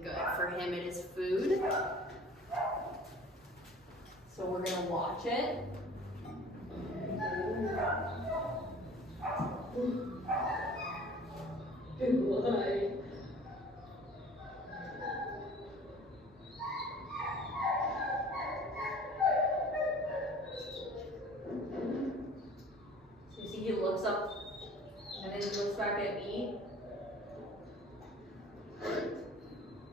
something good. For him, it is food. So we're gonna watch it. Why? So you see he looks up and then he looks back at me.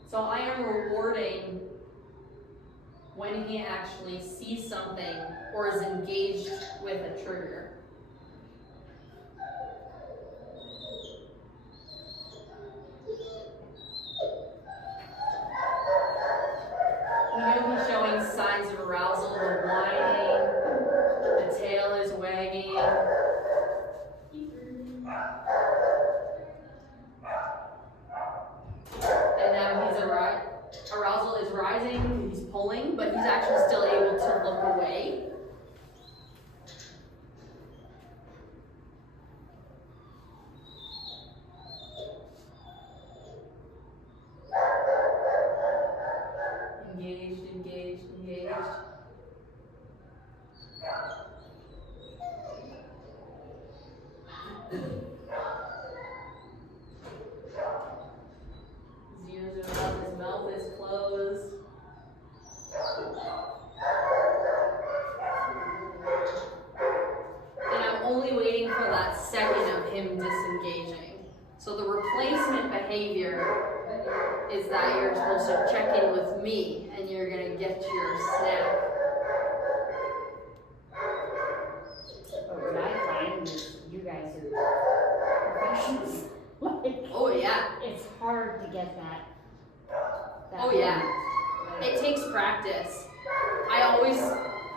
So I am rewarding when he actually sees something or is engaged with a trigger. We know he's showing signs of arousal, the whining, the tail is wagging. And now his arousal is rising, he's pulling, but he's actually still able to look away. Engaged, engaged, engaged. His ears are up, his mouth is closed. And I'm only waiting for that second of him disengaging. So the replacement behavior is that you're supposed to check in with me and you're gonna get your snack. But what I find is you guys are professionals. Like, Oh yeah. it's hard to get that Oh yeah. Like, It takes practice. I always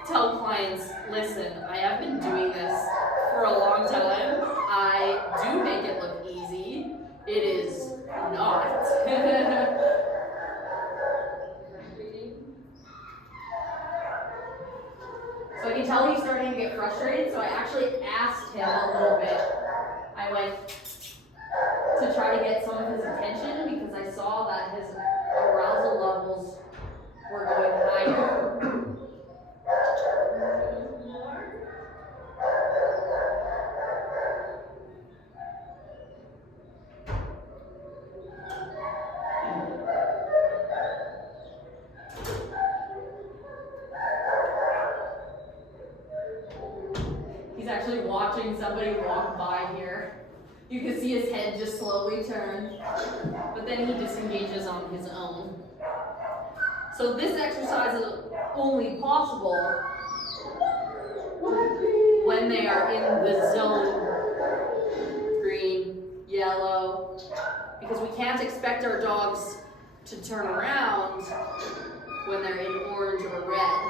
tell clients, listen, I have been doing this for a long time. I do make it look easy. It is not. So I can tell he's starting to get frustrated, so I actually asked him a little bit. I went to try to get some of his attention because I saw that his arousal levels were going higher. He's actually watching somebody walk by here. You can see his head just slowly turn, but then he disengages on his own. So this exercise is only possible when they are in the zone, green, yellow, because we can't expect our dogs to turn around when they're in orange or red.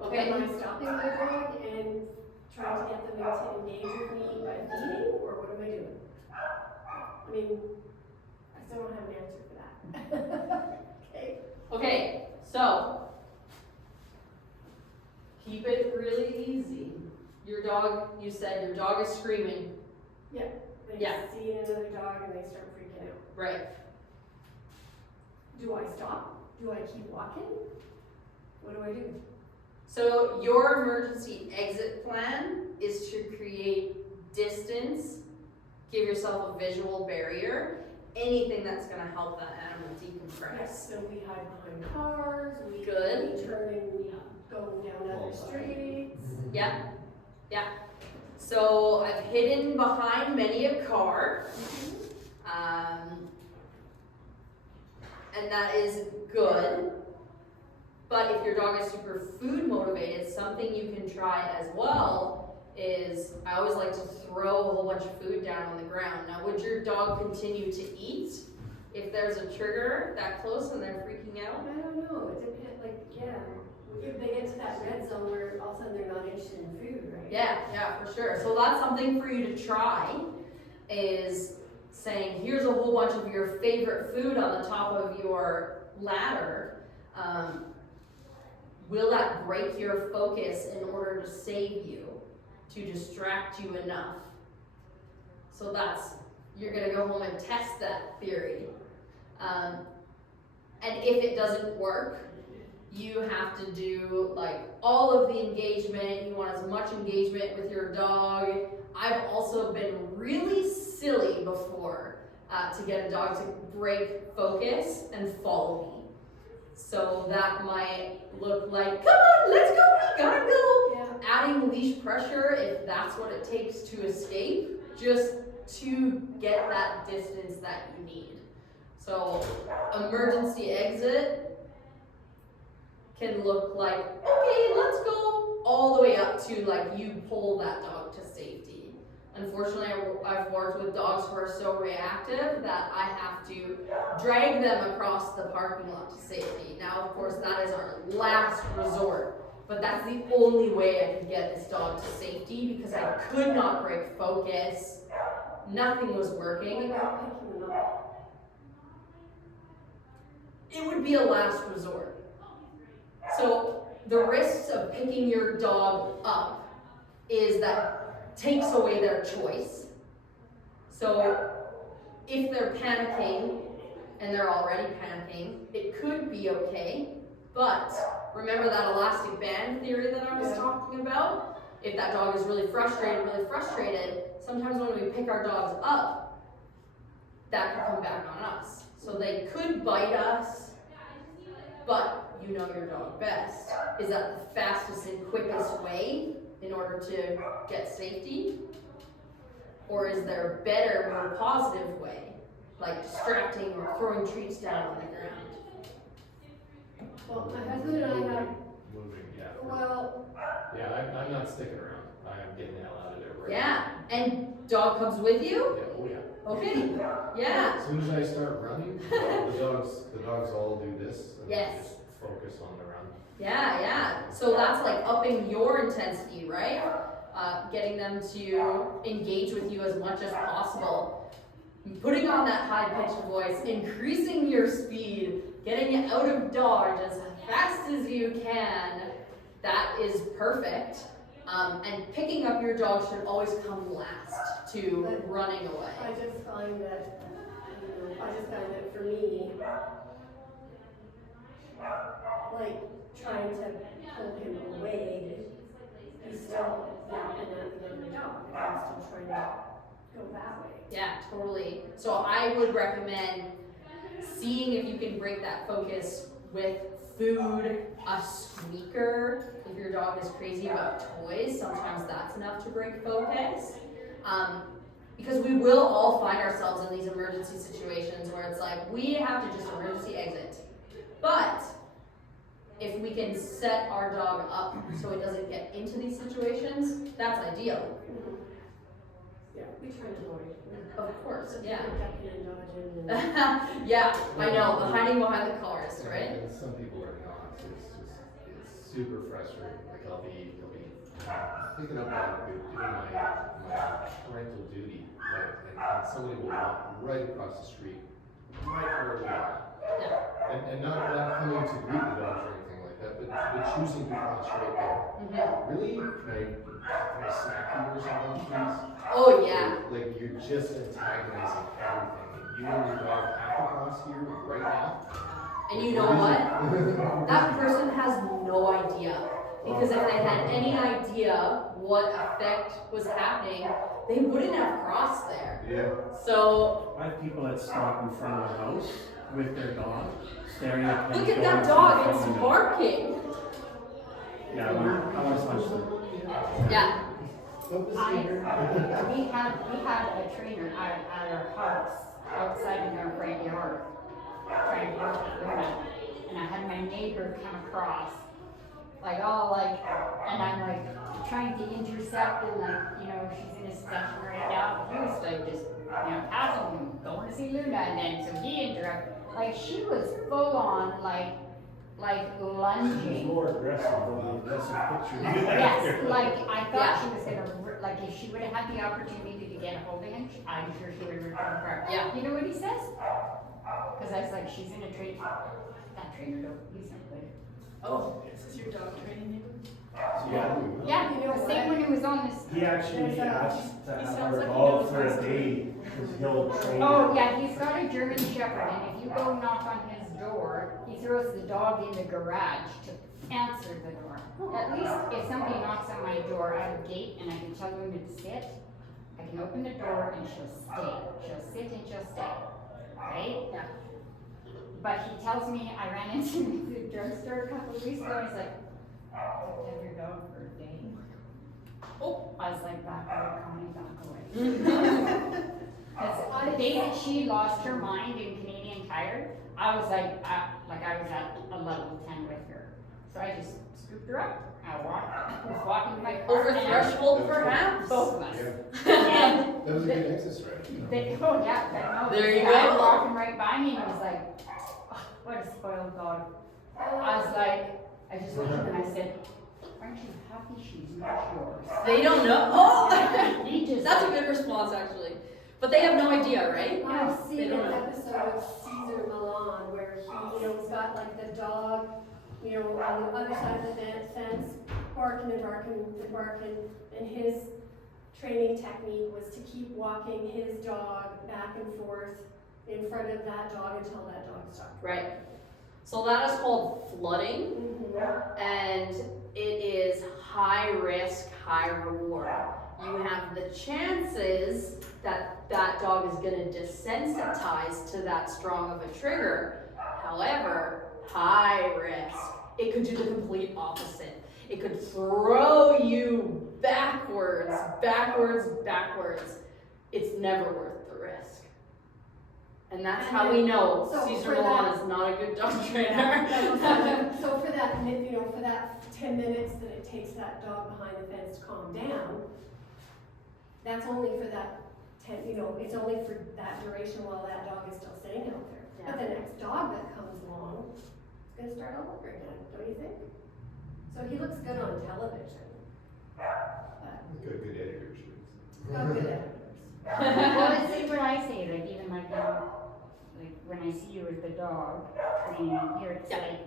Okay. Am I stopping my dog and trying to get them to engage with me by feeding, or what am I doing? I mean, I still don't have an answer for that. Okay. Okay, so keep it really easy. Your dog, you said your dog is screaming. Yeah. They Yeah. see another dog and they start freaking out. Right. Do I stop? Do I keep walking? What do I do? So your emergency exit plan is to create distance, give yourself a visual barrier, anything that's going to help that animal decompress. Yes, so we hide behind cars, we Good. turn and we go down other streets. Yeah, yeah. So I've hidden behind many a car, and that is good. But if your dog is super food motivated, something you can try as well is, I always like to throw a whole bunch of food down on the ground. Now, would your dog continue to eat if there's a trigger that close and they're freaking out? I don't know, it depends, like, yeah, if they get to that red zone where all of a sudden they're not interested in food, right? Yeah, for sure. So that's something for you to try is saying, here's a whole bunch of your favorite food on the top of your ladder, will that break your focus in order to save you, to distract you enough? So you're gonna go home and test that theory. And if it doesn't work, you have to do like all of the engagement. You want as much engagement with your dog. I've also been really silly before to get a dog to break focus and follow me. So that might look like, come on, let's go, we gotta go. Yeah. Adding leash pressure if that's what it takes to escape, just to get that distance that you need. So emergency exit can look like, okay, let's go, all the way up to like you pull that dog to safety. Unfortunately, I've worked with dogs who are so reactive that I have to drag them across the parking lot to safety. Now, of course, that is our last resort, but that's the only way I could get this dog to safety because I could not break focus. Nothing was working. Picking them up. It would be a last resort. So the risks of picking your dog up is that takes away their choice. So if they're panicking and they're already panicking, it could be okay. But remember that elastic band theory that I was talking about? If that dog is really frustrated, sometimes when we pick our dogs up, that could come back on us. So they could bite us, but you know your dog best. Is that the fastest and quickest way in order to get safety? Or is there a better, more positive way, like distracting or throwing treats down on the ground? Well, my husband and I have, Moving, yeah. well, Yeah, I'm not sticking around. I am getting the hell out of there right Yeah, and dog comes with you? now. Yeah, oh yeah. Okay, yeah. As soon as I start running, the dogs all do this. And Yes. just focus on the run. Yeah. So that's like upping your intensity, right? Getting them to engage with you as much as possible. Putting on that high-pitched voice, increasing your speed, getting it out of dodge as fast as you can. That is perfect. And picking up your dog should always come last to running away. I just find that, for me, like trying to pull him away, he's still yapping at the other dog, and I'm still trying to go that way. Yeah, totally. So I would recommend seeing if you can break that focus with food, a squeaker. If your dog is crazy about toys, sometimes that's enough to break focus. Because we will all find ourselves in these emergency situations where it's like, we have to just emergency exit. But if we can set our dog up so it doesn't get into these situations, that's ideal. Yeah, we try to avoid. Of course, yeah. Ducking and dodging and. Yeah, I know, the hiding behind the cars, right? And some people are not. It's super frustrating. Like I'll be picking up doing my parental duty, right? And somebody will walk right across the street, right where we are. Yeah. And not coming to greet the dogs or anything like that, but choosing to cross right there. Mm-hmm. Really? Can I smack you or something, please? Oh yeah. Like you're just antagonizing everything. You and your dog have to cross here right now. And you know what? That person has no idea. Because if they had any idea what effect was happening, they wouldn't have crossed there. Yeah. So I have people that stop in front of the house with their dog, staring at them. look at going that through dog, the it's window. barking. Yeah, I want to punch them. Yeah. We had a trainer at our house, outside in our front yard, trying to work with Luna. And I had my neighbor come across, and I'm like trying to intercept and she's in a session right now. He was like just, passing him, going to see Luna, and then so he interrupted. Like she was full on like lunging. More aggressive than the aggressive picture. Yes, like I thought Yeah. she was gonna sure, like if she would have had the opportunity to get a hold of him, I'm sure she would have ripped him apart. Yeah. You know what he says? Because I was like, she's in a train. That trainer don't, he's not good. Oh, this is your dog training neighbor? Yeah. Yeah, You know the same what? one who was on this. He actually asked to He have sounds her like he dog knows for my a day, because he'll train Oh, her. yeah, he's got a German Shepherd, and if you go knock on his door, he throws the dog in the garage to answer the door. At least if somebody knocks on my door at a gate and I can tell them to sit, I can open the door and she'll stay. She'll sit and she'll stay, right? Yeah. But he tells me, I ran into him at the drugstore a couple of weeks ago, and he's like, have your dog for a day. Oh. I was like, back away, Connie, back away. Because the day that she lost her mind in Canadian Tire, I was like I was at a level 10 with her. So I just scooped her up. I was walking to my car. Over threshold, perhaps? Both of us. Yeah. And That was a good exit strategy. oh yeah, I know. There you The guy go. walking right by me and he was like, oh, what a spoiled dog. I was like, I just looked at him and I said, aren't you happy she's not yours? They don't know. Oh! He just. That's a good response, actually. But they have no idea, right? I've They seen don't an know. episode of Caesar Milan where he's got like the dog, on the other side of the fence, barking and barking and barking, and his training technique was to keep walking his dog back and forth in front of that dog until that dog stopped. Right. So that is called flooding, and it is high risk, high reward. You have the chances that that dog is going to desensitize to that strong of a trigger. However, high risk. It could do the complete opposite. It could throw you backwards. It's never worth the risk. And that's And how then- we know so Caesar for Milan that- is not a good dog trainer. So for that, for that 10 minutes that it takes that dog behind the fence to calm down, that's only for that 10, it's only for that duration while that dog is still sitting out there. Yeah. But the next dog that comes along is gonna start all over again, don't you think? So he looks good on television, but Good editors. he's got good editors. Well, it's like what I say, like even like when I see you with the dog training here, it's Yeah. like,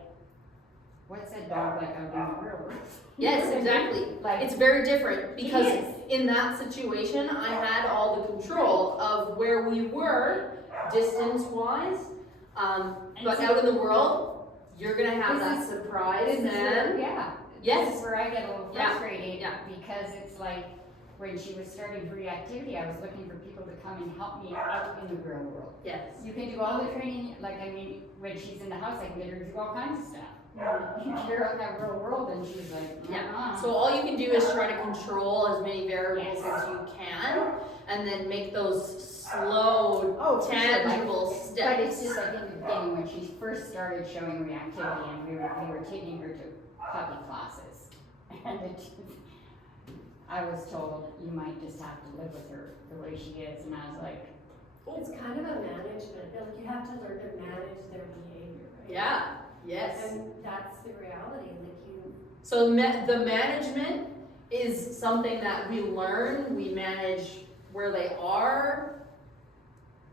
what's a dog like out in the real world? Yes, exactly. Like, It's very different because It is. in that situation, I had all the control of where we were distance-wise. But see- out in the world, you're gonna have This that is- surprise, this is where, man. yeah. Yes. This is where I get a little Yeah. frustrated Yeah. because it's like when she was starting Reactivity, I was looking for people to come and help me out in the real world. Yes. You can do all the training, when she's in the house, I can get her to do all kinds of stuff. You get her out in that real world and she's like, Yeah. So all you can do is try to control as many variables Yes. as you can, and then make those slow, Oh, for sure, tangible like, steps. But it's just like in the beginning when she first started showing Reactivity and we were taking her to puppy classes. And I was told, you might just have to live with her the way she is, and I was like, It's kind of a management, like you have to learn to manage their behavior, right? Yeah. Yes. And that's the reality, like you, So the management is something that we learn. We manage where they are,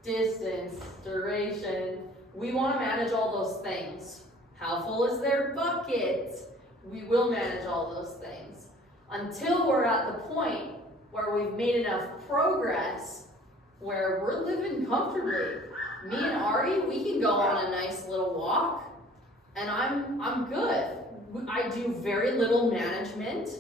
distance, duration. We want to manage all those things. How full is their bucket? We will manage all those things until we're at the point where we've made enough progress where we're living comfortably. Me and Ari, we can go on a nice little walk and I'm good. I do very little management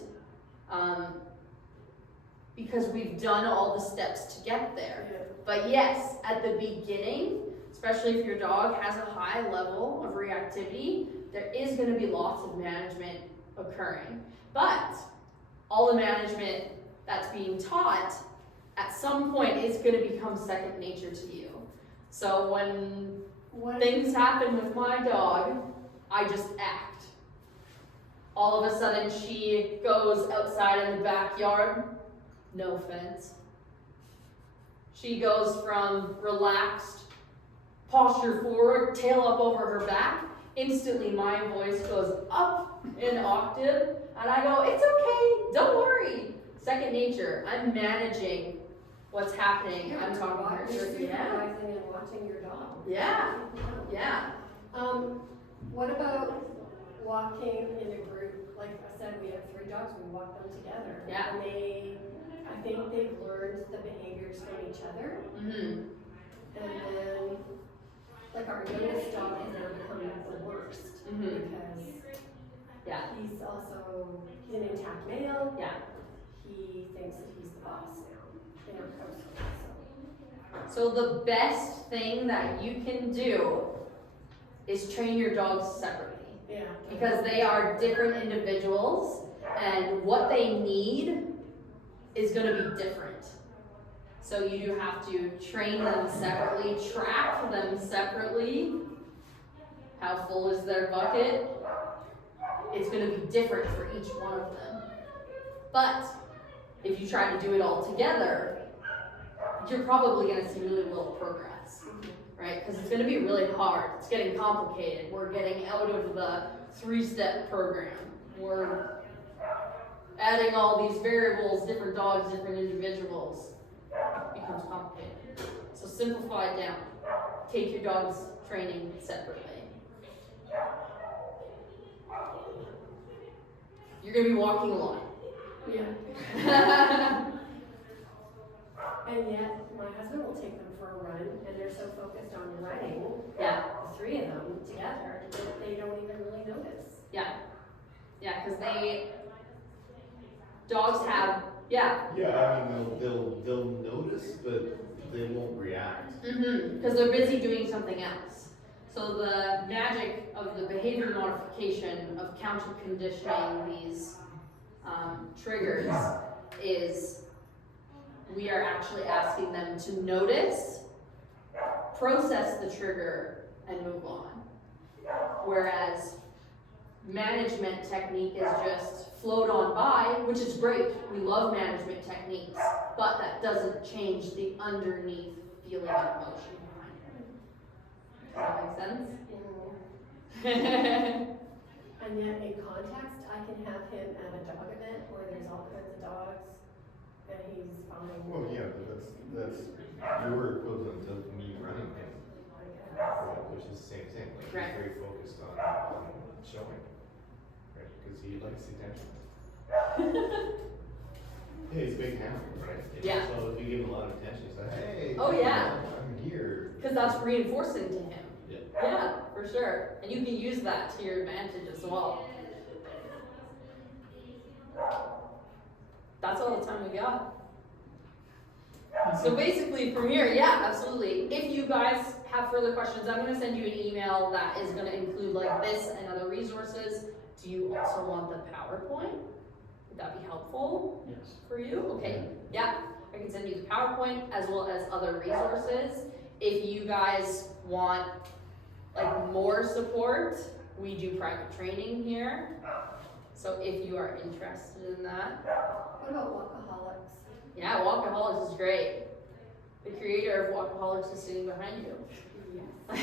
because we've done all the steps to get there. But yes, at the beginning, especially if your dog has a high level of reactivity, there is going to be lots of management occurring. But all the management that's being taught at some point is going to become second nature to you. So when things happen with my dog, I just act. All of a sudden she goes outside in the backyard, no fence. She goes from relaxed, posture forward, tail up over her back. Instantly my voice goes up an octave and I go, it's okay, don't worry. second nature. I'm managing what's happening. I'm talking to You're her. Yeah. supervising and watching your dog. Yeah. Yeah. What about walking in a group? Like I said, we have 3 dogs, we walk them together. Yeah. And I think they've learned the behaviors from each other. Mm-hmm. And then, like our youngest dog has now become the worst. Mm-hmm. Because Yeah. he's an intact male. Yeah. He thinks that he's the boss now in our household. So the best thing that you can do is train your dogs separately. Yeah. Because they are different individuals and what they need is going to be different. So you do have to train them separately, track them separately. How full is their bucket? It's going to be different for each one of them. But if you try to do it all together, you're probably going to see really little progress, right? Because it's going to be really hard. It's getting complicated. We're getting out of the 3-step program. We're adding all these variables, different dogs, different individuals. It becomes complicated. So simplify it down. Take your dog's training separately. You're going to be walking a lot. Yeah. And yet, my husband will take them for a run, and they're so focused on running, Yeah, the 3 of them together, that they don't even really notice. yeah, because dogs have, yeah, Yeah, I mean, they'll notice, but they won't react. because they're busy doing something else. So the magic of the behavior modification of counter conditioning these triggers is we are actually asking them to notice, process the trigger, and move on. Whereas management technique is just float on by, which is great. We love management techniques, but that doesn't change the underneath feeling and emotion behind it. Does that make sense? And yet, in context, I can have him at a dog event where there's all kinds of dogs, and he's fine. Well, yeah, but that's your equivalent of me running him, which is the same thing. Like Right. he's very focused on showing, right? Because he likes attention. Yeah, he's a big animal, right? Yeah. So if you give him a lot of attention, he's like, hey, Oh, yeah. I'm here. Because that's reinforcing to him. Yeah. Yeah, for sure. And you can use that to your advantage as well. That's all the time we got. So basically from here, yeah, absolutely. If you guys have further questions, I'm going to send you an email that is going to include like this and other resources. Do you also want the PowerPoint? Would that be helpful Yes. for you? Okay, yeah. I can send you the PowerPoint as well as other resources. If you guys want like more support, we do private training here. So if you are interested in that. What about Walkaholics? Yeah, Walkaholics is great. The creator of Walkaholics is sitting behind you.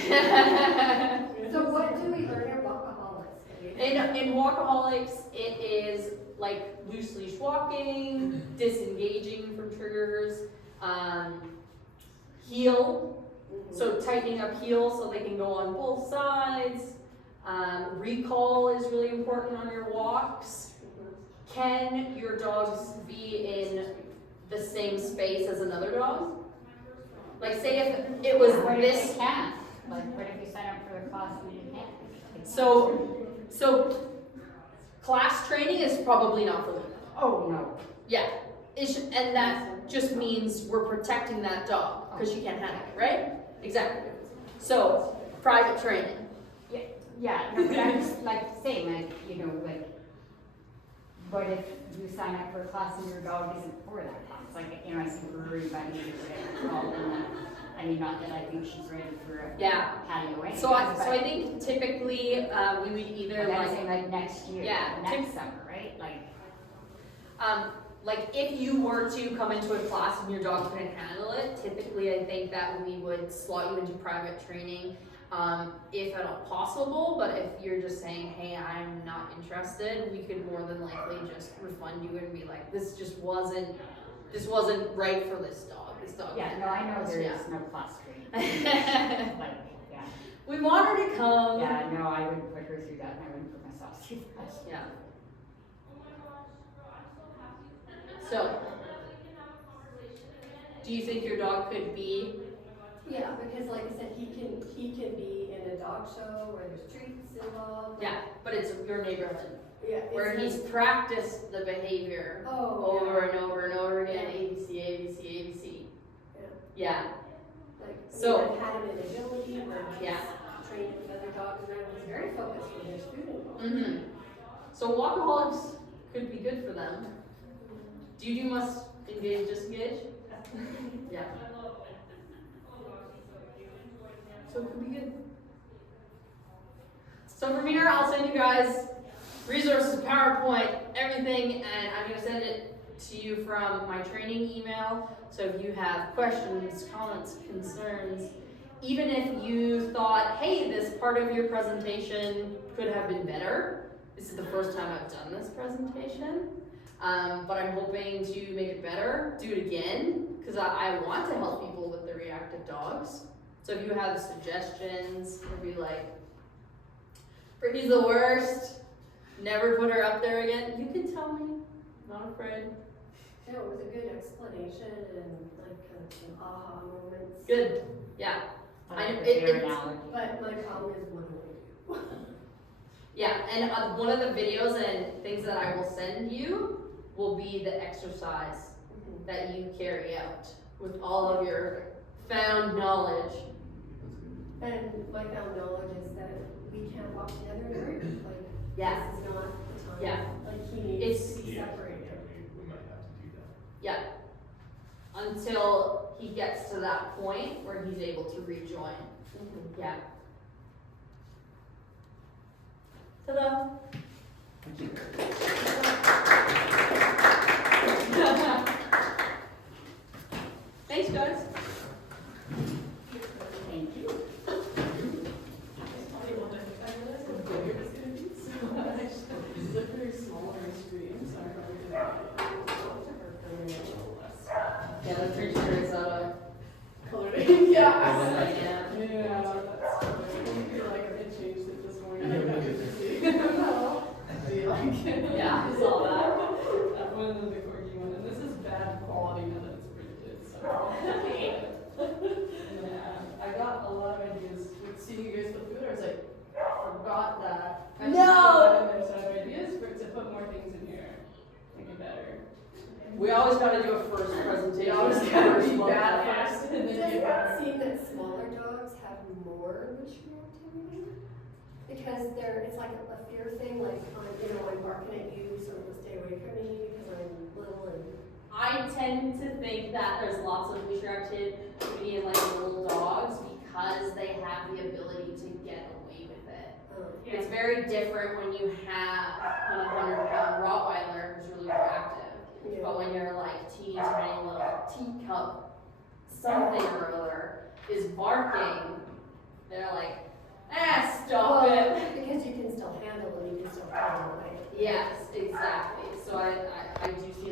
Yes. So what do we learn at Walkaholics? In Walkaholics, it is like loose leash walking, disengaging from triggers, heel, so tightening up heel so they can go on both sides. Recall is really important on your walks. Can your dogs be in the same space as another dog? Like say if it was What if this, they can't? Like, what if you sign up for the class and you can't? so class training is probably not for them. Oh, no. Yeah, and that just means we're protecting that dog because she can't handle it, right? Exactly. So private training. Yeah, no, but I'm just like saying, like, you know, like, what if you sign up for a class and your dog isn't for that class? Like, you know, I see brewery buddy or whatever it's called, and then, I mean, not that I think she's ready for a Yeah. patio anyway. So I think typically we would either I'm like saying like next year, Yeah, next summer, right? like if you were to come into a class and your dog couldn't handle it, typically I think that we would slot you into private training. if at all possible, but if you're just saying, hey, I'm not interested, we could more than likely just refund you and be like, this wasn't right for this dog. This dog. Yeah, no, I know there Yeah. is no plastering. Like, yeah. We want her to come. Yeah, no, I wouldn't put her through that, and I wouldn't put myself through that. Yeah. So, do you think your dog could be? Yeah, because like I said, he can be in a dog show where there's treats involved. Yeah, but it's your neighborhood Yeah. where he's practiced the behavior over and over and over again. ABC, ABC, ABC. Yeah. Like, So- I've had him in agility where he's Yeah. trained with other dogs around. He's very focused when there's food involved. Mm-hmm. So walkaholics could be good for them. Do you do must engage, disengage? Yeah. So it could be good. So from here, I'll send you guys resources, PowerPoint, everything, and I'm gonna send it to you from my training email. So if you have questions, comments, concerns, even if you thought, hey, this part of your presentation could have been better. This is the first time I've done this presentation. But I'm hoping to make it better, do it again, because I want to help people with the reactive dogs. So if you have suggestions, or be like, Brittany's the worst, never put her up there again, you can tell me, not afraid. No, it was a good explanation and like kind of some aha moments. Good, yeah. I I- know, it- fair it's- analogy. But my problem is, what do I do? Yeah, and one of the videos and things that I will send you will be the exercise that you carry out with all of your found knowledge. And my found knowledge is that we can't walk together in a group. Like, Yeah. this is not the time. Yeah. Like, he needs It's- to be Yeah, separated. we might have to do that. Yeah. Until he gets to that point where he's able to rejoin. Yeah. Ta-da. Thanks, guys. Thank you. Yeah, the picture is Coloring, yeah. yeah. Yeah, that's I feel like I changed it this morning. Yeah, I got look at to see. No. See, like, Yeah, I saw that. that one and the corgi one, and this is bad quality now that it's printed, so. Yeah, I got a lot of ideas with seeing you guys put food, I was like, forgot that. I just No! put that in there, so I have ideas to put more things in here, make it better. We always gotta do a first presentation. You always gotta be First bad one. first, and then Does get it better. seem that smaller dogs have more mature activity? Because it's like a fear thing, like, I'm barking at you, so you'll stay away from me because I'm little and. I tend to think that there's lots of mature activity in like little dogs because they have the ability to get away with it. It's very different when you have a 100-pound Rottweiler who's really reactive. Yeah. But when you're like teeny tiny little teacup something or other is barking, they're like, stop Well, it. because you can still handle them, you can still put them away. Yes, exactly. So I do see